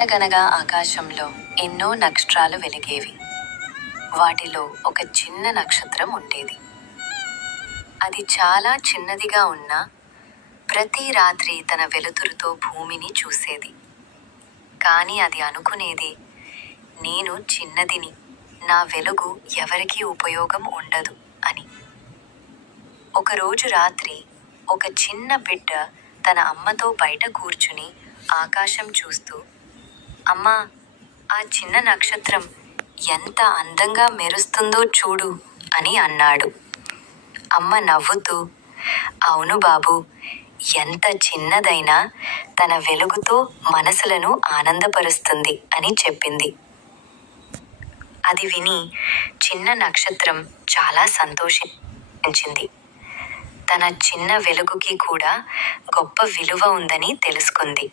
అనగనగా ఆకాశంలో ఎన్నో నక్షత్రాలు వెలిగేవి. వాటిలో ఒక చిన్న నక్షత్రం ఉండేది. అది చాలా చిన్నదిగా ఉన్నా ప్రతి రాత్రి తన వెలుతురుతో భూమిని చూసేది. కానీ అది అనుకునేది, నేను చిన్నదిని, నా వెలుగు ఎవరికీ ఉపయోగం ఉండదు అని. ఒకరోజు రాత్రి ఒక చిన్న బిడ్డ తన అమ్మతో బయట కూర్చుని ఆకాశం చూస్తూ, అమ్మా, ఆ చిన్న నక్షత్రం ఎంత అందంగా మెరుస్తుందో చూడు అని అన్నాడు. అమ్మ నవ్వుతూ, అవును బాబూ, ఎంత చిన్నదైనా తన వెలుగుతో మనసులను ఆనందపరుస్తుంది అని చెప్పింది. అది విని చిన్న నక్షత్రం చాలా సంతోషించింది. తన చిన్న వెలుగుకి కూడా గొప్ప విలువ ఉందని తెలుసుకుంది.